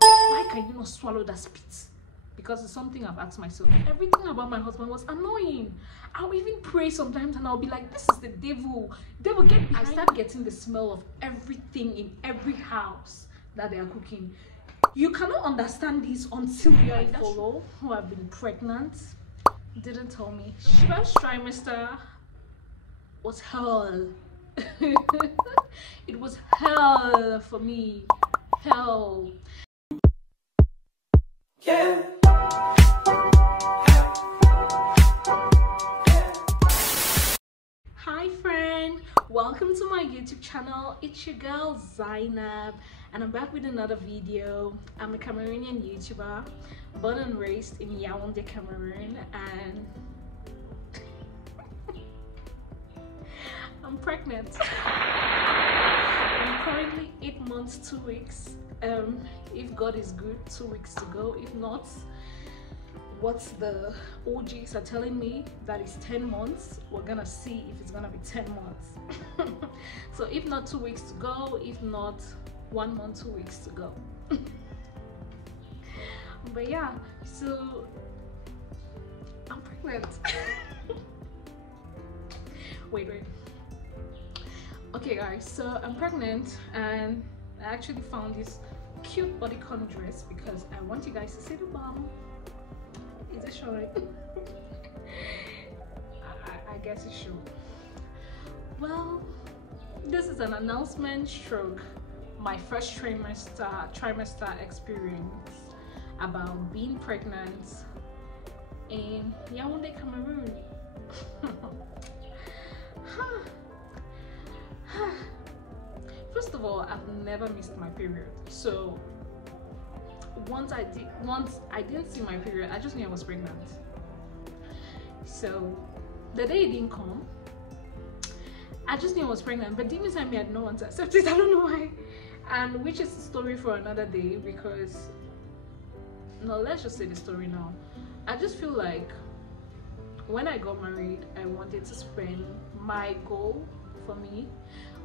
Why can you not swallow that spit? Because it's something I've asked myself. Everything about my husband was annoying. I'll even pray sometimes and I'll be like, this is the devil. Devil, get behind. I start getting the smell of everything in every house that they are cooking. You cannot understand this until you are in that follow who have been pregnant. Didn't tell me. First trimester was hell. It was hell for me. Hell. Yeah. Hi friend, welcome to my YouTube channel. It's your girl Zainab and I'm back with another video. I'm a Cameroonian YouTuber, born and raised in Yaounde, Cameroon, and I'm pregnant. I'm currently 8 months 2 weeks. If God is good, 2 weeks to go. If not, what the OGs are telling me, that is 10 months. We're gonna see if it's gonna be 10 months. So if not 2 weeks to go, if not 1 month 2 weeks to go. But yeah, so I'm pregnant. wait Okay guys, so I'm pregnant and I actually found this cute bodycon dress because I want you guys to see the bum. Is it showing? I guess it's showing. Well, this is an announcement stroke my first trimester experience about being pregnant in Yaounde, Cameroon. First of all, I've never missed my period, so once I didn't see my period, I just knew I was pregnant. So the day it didn't come, I just knew I was pregnant, but deep inside me I had no one to accept it. I don't know why, and which is a story for another day. Because no, let's just say the story now. I just feel like when I got married, I wanted to spend, my goal for me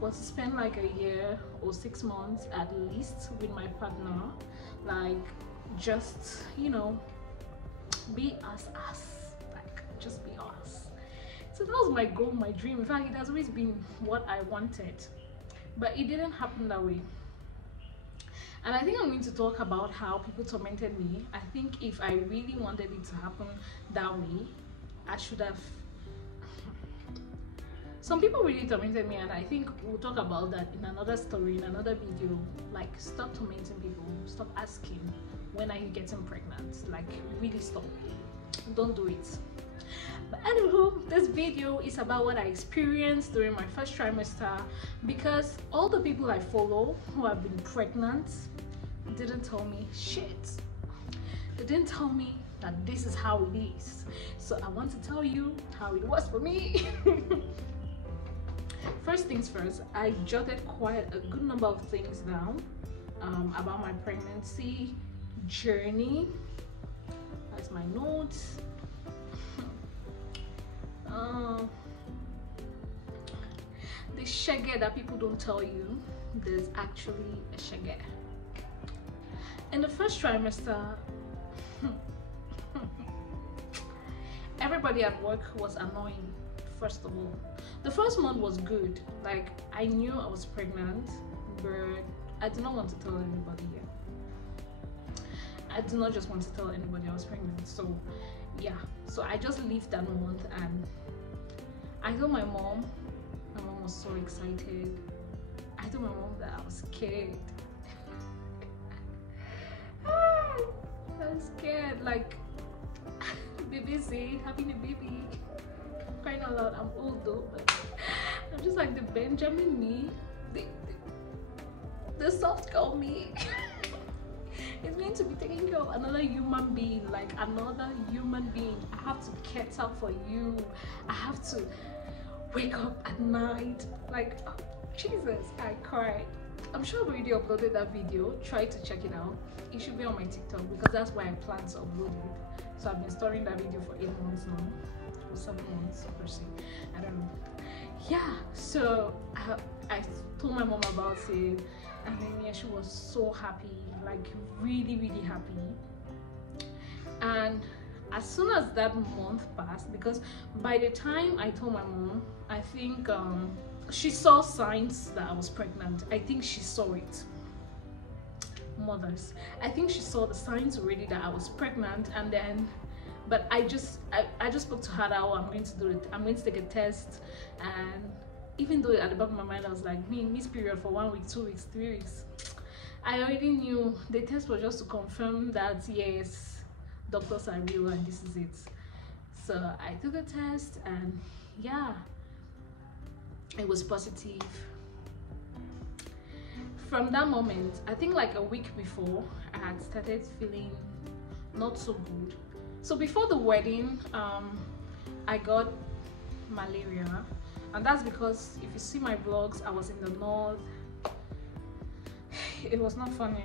was to spend like a year or 6 months at least with my partner, like just, you know, be us, like just be us. So that was my goal, my dream. In fact, it has always been what I wanted, but it didn't happen that way. And I think I'm going to talk about how people tormented me. I think if I really wanted it to happen that way, I should have. Some people really tormented me, and I think we'll talk about that in another story, in another video. Like, stop tormenting people, stop asking when are you getting pregnant. Like, really stop, don't do it. But anywho, this video is about what I experienced during my first trimester, because all the people I follow who have been pregnant didn't tell me shit. They didn't tell me that this is how it is. So I want to tell you how it was for me. First things first, I jotted quite a good number of things down about my pregnancy journey. That's my notes. The shege that people don't tell you, there's actually a shege. In the first trimester, everybody at work was annoying. First of all, the first month was good. Like, I knew I was pregnant, but I did not want to tell anybody yet. I did not just want to tell anybody I was pregnant. So yeah, so I just lived that month, and I told my mom. My mom was so excited. I told my mom that I was scared. I was scared, like, baby say having a baby. Crying out loud. I'm old though, but I'm just like the Benjamin me, the soft girl me. It's going to be taking care of another human being, like another human being. I have to get up for you. I have to wake up at night. Like, oh, Jesus, I cried. I'm sure I've already uploaded that video. Try to check it out. It should be on my TikTok because that's where I plan to upload it. So I've been storing that video for 8 months now. Or 7 months per se, I don't know. Yeah, so I told my mom about it, and then yeah, she was so happy. like really happy. And as soon as that month passed, because by the time I told my mom, I think she saw signs that I was pregnant. I think she saw it. Mothers, I think she saw the signs already that I was pregnant. And then, but I just spoke to her that, oh, I'm going to do it, I'm going to take a test. And even though at the back of my mind I was like, me miss period for 1 week, 2 weeks, 3 weeks, I already knew the test was just to confirm that yes, doctors are real and this is it. So I took the test and yeah, it was positive. From that moment, I think like a week before, I had started feeling not so good. So before the wedding, I got malaria, and that's because if you see my vlogs, I was in the north. It was not funny.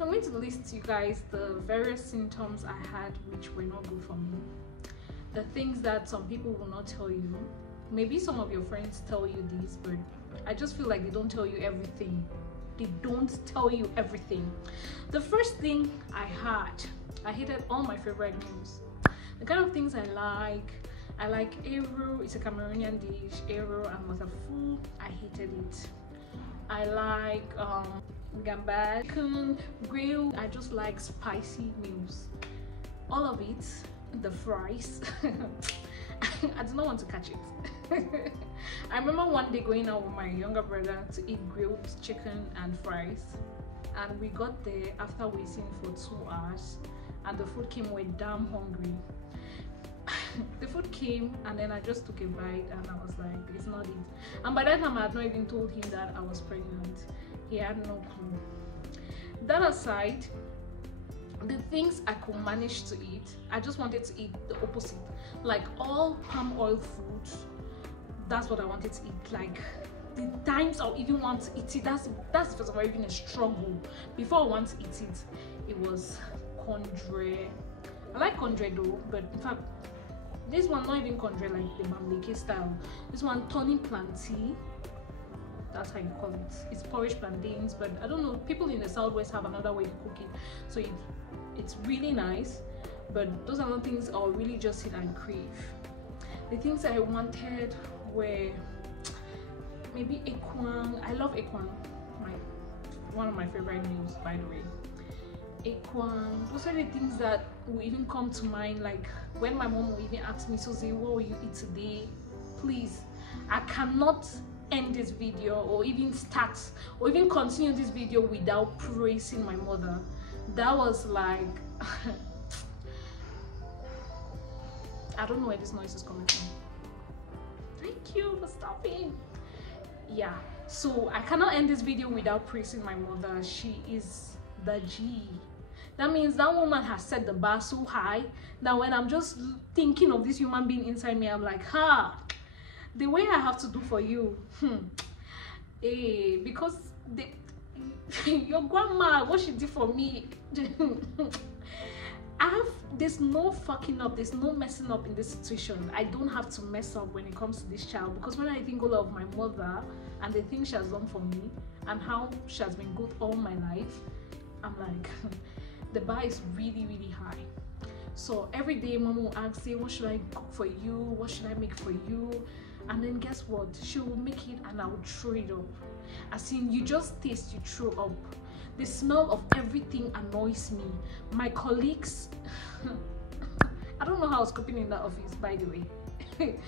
I'm going to list you guys the various symptoms I had which were not good for me. The things that some people will not tell you. Maybe some of your friends tell you this, but I just feel like they don't tell you everything. They don't tell you everything. The first thing I hated all my favorite meals. The kind of things I like eru, it's a Cameroonian dish, eru and matafu. I hated it. I like gambas, grill. I just like spicy meals. All of it, the fries. I do not want to catch it. I remember one day going out with my younger brother to eat grilled chicken and fries, and we got there after waiting for 2 hours, and the food came. We're damn hungry. The food came and then I just took a bite and I was like, it's not it. And by that time I had not even told him that I was pregnant. He had no clue. That aside, the things I could manage to eat, I just wanted to eat the opposite. Like all palm oil foods, that's what I wanted to eat. Like the times I even want to eat it, that's first of all even a struggle. Before I want to eat it, it was condre. I like condre though, but in fact, this one not even condre like the mamleke style. This one Tony plantain. That's how you call it. It's porridge plantains, but I don't know. People in the southwest have another way to cook it, so it's really nice. But those are not things I'll really just sit and crave. The things I wanted were maybe ekwang. I love ekwang. One of my favorite meals, by the way. Ekwang. Those are the things that will even come to mind. Like when my mom will even ask me, so say, what will you eat today? Please, I cannot end this video or even start or even continue this video without praising my mother. That was like I don't know where this noise is coming from. Thank you for stopping. Yeah, so I cannot end this video without praising my mother. She is the G. That means that woman has set the bar so high that when I'm just thinking of this human being inside me, I'm like, the way I have to do for you, because your grandma, what she did for me, there's no fucking up, there's no messing up in this situation. I don't have to mess up when it comes to this child, because when I think all of my mother and the things she has done for me and how she has been good all my life, I'm like, the bar is really high. So every day mom will ask, say, what should I cook for you? What should I make for you? And then guess what? She will make it and I will throw it up. As in, you just taste, you throw up. The smell of everything annoys me. My colleagues, I don't know how I was cooking in the office, by the way.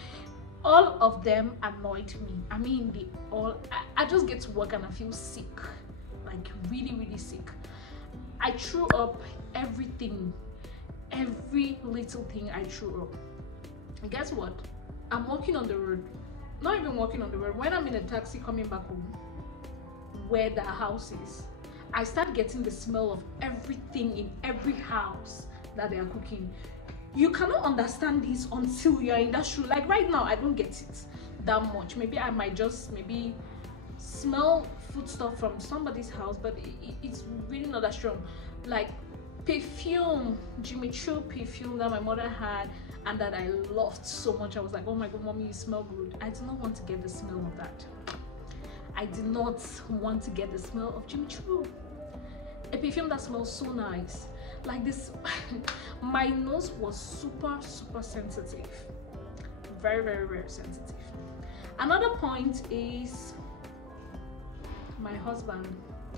All of them annoyed me. I mean, I just get to work and I feel sick, like really sick. I threw up everything, every little thing I threw up. And guess what? I'm walking on the road, not even walking on the road. When I'm in a taxi coming back home, where the house is, I start getting the smell of everything in every house that they are cooking. You cannot understand this until you're in that shoe. Like right now, I don't get it that much. Maybe I might just smell food stuff from somebody's house, but it's really not that strong. Like perfume, Jimmy Choo perfume that my mother had and that I loved so much. I was like, oh my god, mommy, you smell good. I did not want to get the smell of that. I did not want to get the smell of Jimmy Choo. a perfume that smells so nice. Like this, my nose was super sensitive, very sensitive. Another point is my husband.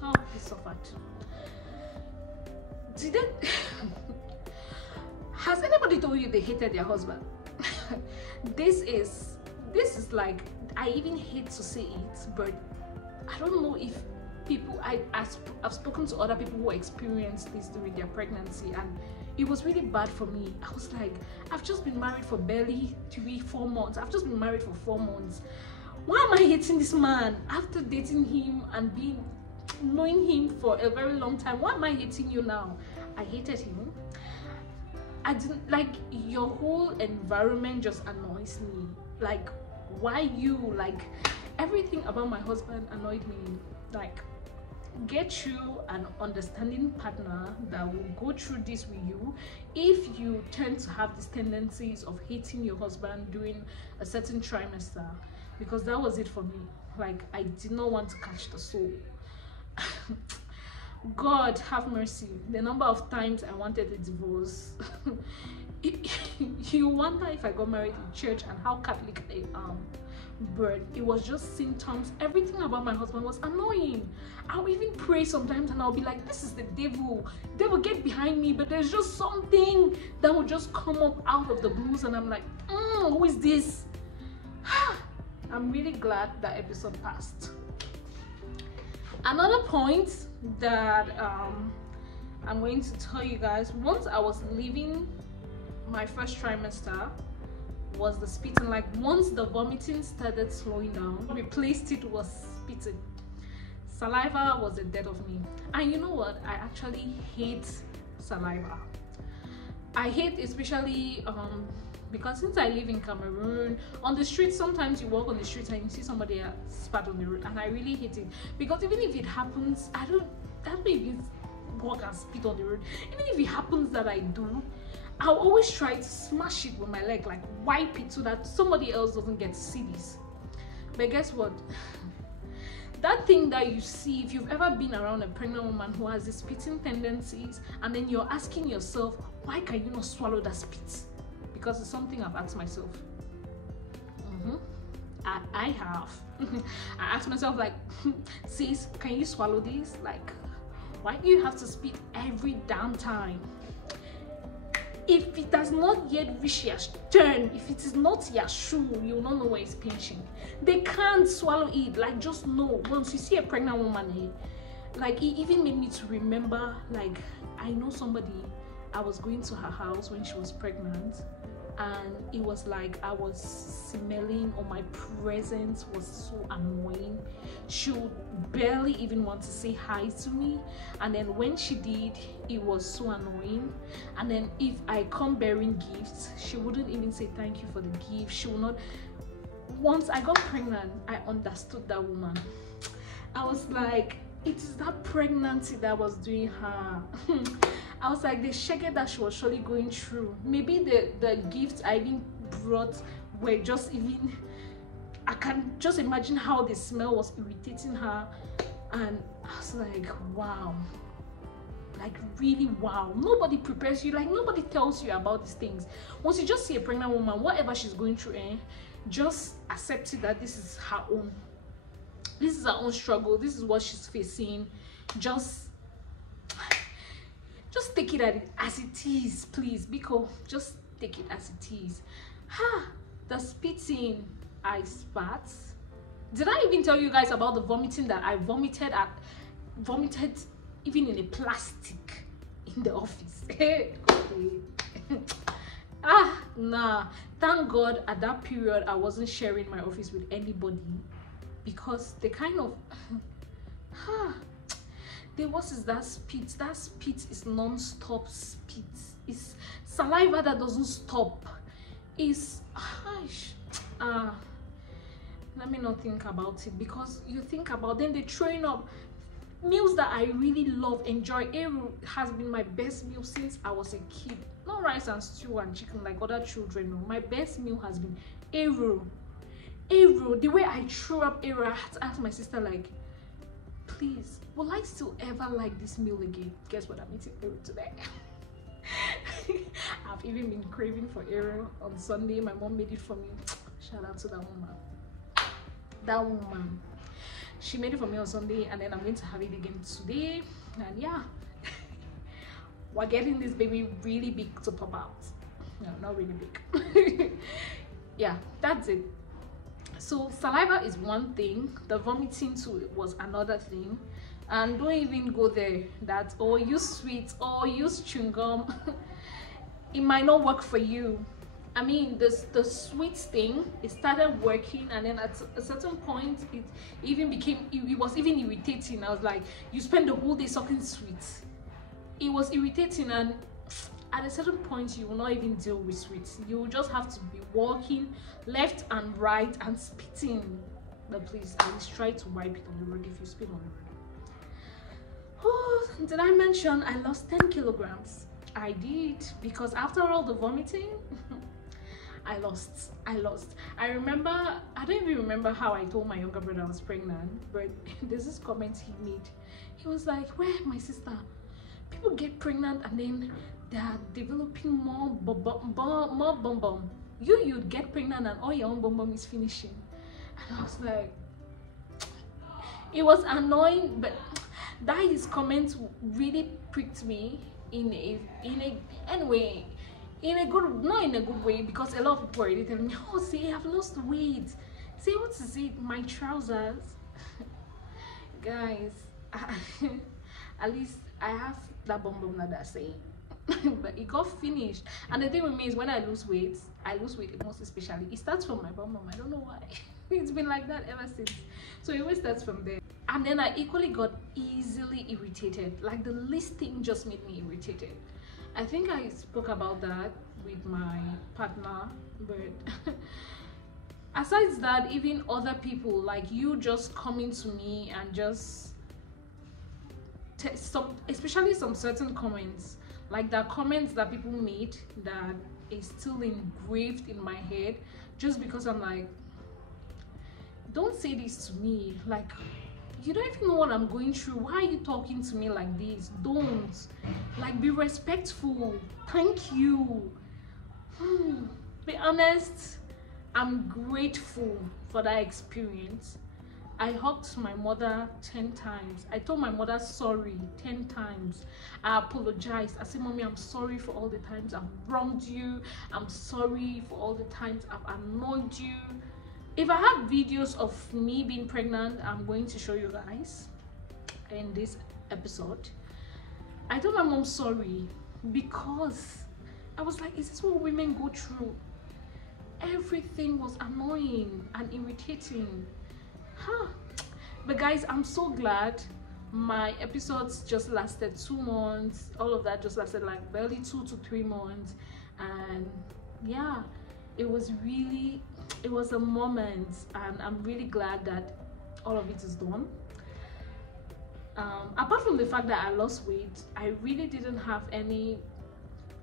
Oh, he suffered. Did it? Has anybody told you they hated their husband? This is like, I even hate to say it, but I don't know if people, I've spoken to other people who experienced this during their pregnancy, and it was really bad for me. I was like, I've just been married for barely 3-4 months. I've just been married for 4 months. Why am I hating this man after dating him and knowing him for a very long time? Why am I hating you now? I hated him. I didn't like, your whole environment just annoys me. Like, why you? Like, everything about my husband annoyed me. Like, get you an understanding partner that will go through this with you. If you tend to have these tendencies of hating your husband during a certain trimester, because that was it for me. Like, I did not want to catch the soul. God have mercy, the number of times I wanted a divorce. You wonder if I got married in church and how Catholic I am. But it was just symptoms. Everything about my husband was annoying. I'll even pray sometimes and I'll be like, this is the devil. Devil, get behind me. But there's just something that will just come up out of the blues, and I'm like, who is this? I'm really glad that episode passed. Another point that I'm going to tell you guys, once I was leaving my first trimester, was the spitting. Like, once the vomiting started slowing down, replaced it was spitting. Saliva was the death of me. And you know what? I actually hate saliva. I hate, especially because since I live in Cameroon, on the street, sometimes you walk on the street and you see somebody spat on the road, and I really hate it. Because even if it happens, I don't even walk and spit on the road. Even if it happens that I do, I'll always try to smash it with my leg, like wipe it so that somebody else doesn't get to see this. But guess what? That thing that you see, if you've ever been around a pregnant woman who has these spitting tendencies, and then you're asking yourself, why can you not swallow that spit? Because it's something I've asked myself. I have. I asked myself, like, sis, can you swallow this? Like, why do you have to spit every damn time? If it does not yet reach your turn, if it is not your shoe, you will not know where it's pinching. They can't swallow it. Like, just know, once you see a pregnant woman, like, it even made me to remember, like, I know somebody, I was going to her house when she was pregnant, and it was like I was smelling, or my presence was so annoying. She would barely even want to say hi to me, and then when she did, it was so annoying. And then if I come bearing gifts, she wouldn't even say thank you for the gift. She would not. Once I got pregnant, I understood that woman. I was like, it is that pregnancy that was doing her. I was like, the shaggy that she was surely going through. Maybe the gifts I even brought were just even, I can just imagine how the smell was irritating her. And I was like, wow. Like, really, wow. Nobody prepares you. Like, nobody tells you about these things. Once you just see a pregnant woman, whatever she's going through, just accept it that this is her own. This is her own struggle. This is what she's facing. Just take it as it is, please. Because just take it as it is. The spitting, I spat. Did I even tell you guys about the vomiting that I vomited even in a plastic in the office? Nah. Thank God at that period I wasn't sharing my office with anybody, because the kind of what is that spit? That spit is non-stop spit. It's saliva that doesn't stop. It's let me not think about it, because you think about then the throwing up meals that I really love, enjoy. Eru has been my best meal since I was a kid. Not rice and stew and chicken like other children. No, my best meal has been Eru. The way I threw up Eru, I had to ask my sister, like, please, will I still ever like this meal again? Guess what I'm eating today? I've even been craving for arrow. On Sunday my mom made it for me. Shout out to that woman. She made it for me on Sunday, and then I'm going to have it again today. And yeah, we're getting this baby really big to pop out. No, not really big. Yeah, that's it. So saliva is one thing, the vomiting too was another thing. And don't even go there, that or use sweets or use chewing gum. It might not work for you. I mean, the sweet thing, it started working, and then at a certain point it even became, it was even irritating. I was like, you spend the whole day sucking sweets. It was irritating, and at a certain point you will not even deal with sweets. You will just have to be walking left and right and spitting. But please, at least try to wipe it on the road if you spit on the road. Oh, did I mention I lost 10 kilograms? I did, because after all the vomiting, I lost. I remember, I don't even remember how I told my younger brother I was pregnant, but there's this comment he made. He was like, where, my sister, people get pregnant and then they're developing more bum. You'd get pregnant and all your own bum is finishing. And I was like, it was annoying, but that his comment really pricked me in a anyway, in a good, not in a good way, because a lot of people already telling me, oh, see, I've lost weight. See, what is it? My trousers. Guys, at least I have that bum that I say. But it got finished. And the thing with me is, when I lose weight most especially, it starts from my bum. I don't know why. It's been like that ever since. So it always starts from there. And then I equally got easily irritated. Like, the least thing just made me irritated. I think I spoke about that with my partner, but aside that, even other people, like you, just coming to me and just especially some certain comments, like the comments that people made that is still engraved in my head, just because I'm like, don't say this to me. Like, you don't even know what I'm going through. Why are you talking to me like this? Don't. Like, be respectful. Thank you. Be honest. I'm grateful for that experience. I hugged my mother 10 times. I told my mother sorry 10 times. I apologized. I said, Mommy, I'm sorry for all the times I've wronged you. I'm sorry for all the times I've annoyed you. If I have videos of me being pregnant, I'm going to show you guys in this episode. I told my mom sorry because I was like, is this what women go through? Everything was annoying and irritating. But guys, I'm so glad my episodes just lasted 2 months. All of that just lasted like barely 2 to 3 months. And yeah, it was a moment, and I'm really glad that all of it is done. Apart from the fact that I lost weight, I really didn't have any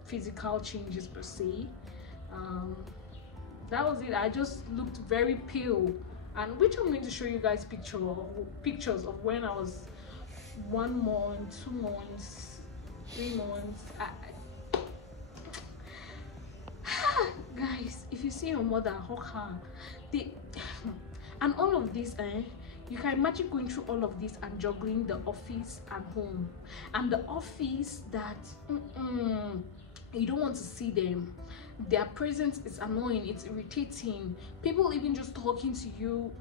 physical changes per se. That was it. I just looked very pale, and which I'm going to show you guys pictures of when I was 1 month, 2 months, 3 months. Guys, if you see your mother, hug her. And all of this, you can imagine going through all of this and juggling the office and home. And the office that you don't want to see them. Their presence is annoying, it's irritating. People even just talking to you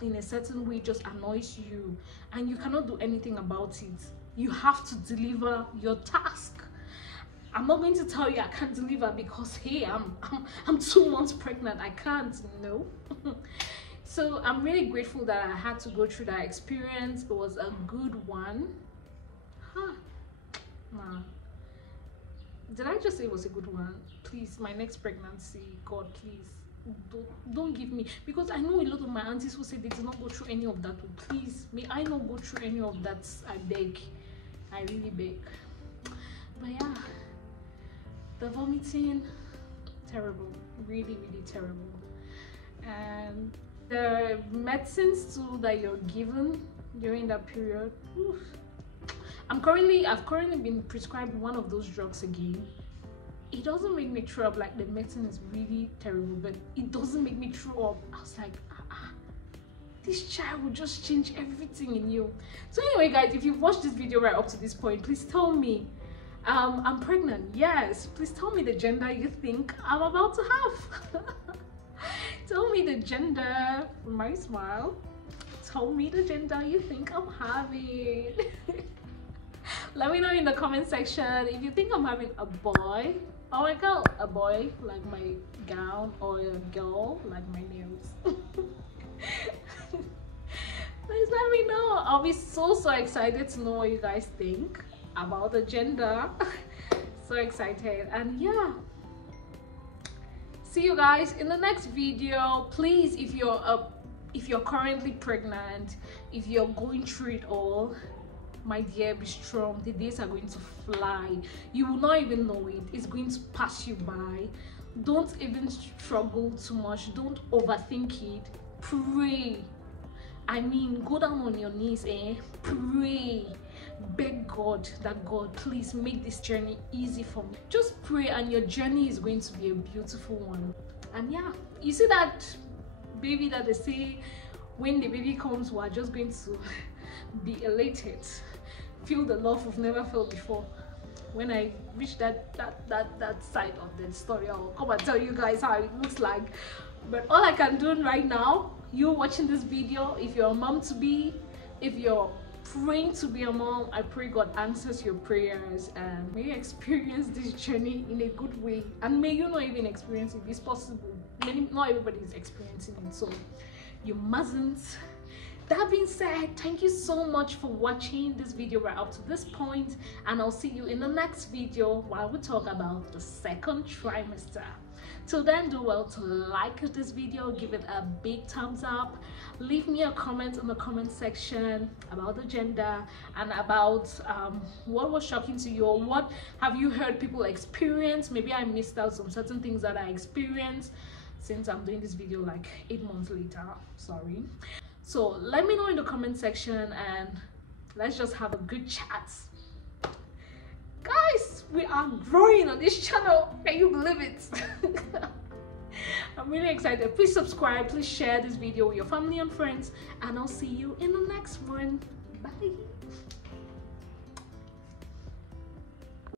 in a certain way just annoys you, and you cannot do anything about it. You have to deliver your task. I'm not going to tell you I can't deliver because, hey, I'm 2 months pregnant. I can't, no. So I'm really grateful that I had to go through that experience. It was a good one. Did I just say it was a good one? Please, my next pregnancy, God, please don't give me, because I know a lot of my aunties who say they did not go through any of that. Please, may I not go through any of that. I beg, I really beg. But yeah, the vomiting, terrible, really terrible. And the medicines too that you're given, during that period. Oof. I've currently been prescribed one of those drugs again. It doesn't make me throw up, like the medicine is really terrible, but it doesn't make me throw up. I was like, this child will just change everything in you. So anyway guys, if you've watched this video right up to this point, please tell me, I'm pregnant. Yes, please tell me the gender you think I'm about to have. Tell me the gender. My smile. Tell me the gender you think I'm having. Let me know in the comment section if you think I'm having a boy or a girl. A boy like my gown, or a girl like my nails. Please let me know. I'll be so excited to know what you guys think about the gender. So excited. And yeah, see you guys in the next video. Please, if you're currently pregnant, if you're going through it all, my dear, be strong. The days are going to fly. You will not even know it. It's going to pass you by. Don't even struggle too much. Don't overthink it. Pray. I mean, go down on your knees, pray, beg God that God, please make this journey easy for me. Just pray and your journey is going to be a beautiful one. And yeah, you see that baby that they say when the baby comes, we're just going to be elated, feel the love we've never felt before. When I reach that side of the story, I'll come and tell you guys how it looks like. But all I can do right now, you watching this video, if you're a mom to be, if you're praying to be a mom, I pray God answers your prayers, and may you experience this journey in a good way, and may you not even experience it. It's possible, not everybody is experiencing it, so you mustn't. That being said, thank you so much for watching this video right up to this point, and I'll see you in the next video while we talk about the second trimester. Till then, do well to like this video, give it a big thumbs up, leave me a comment in the comment section about the gender and about what was shocking to you, or what have you heard people experience. Maybe I missed out some certain things that I experienced since I'm doing this video like 8 months later. Sorry. So let me know in the comment section and let's just have a good chat. Guys, we are growing on this channel. Can you believe it? I'm really excited. Please subscribe, please share this video with your family and friends, and I'll see you in the next one. Bye.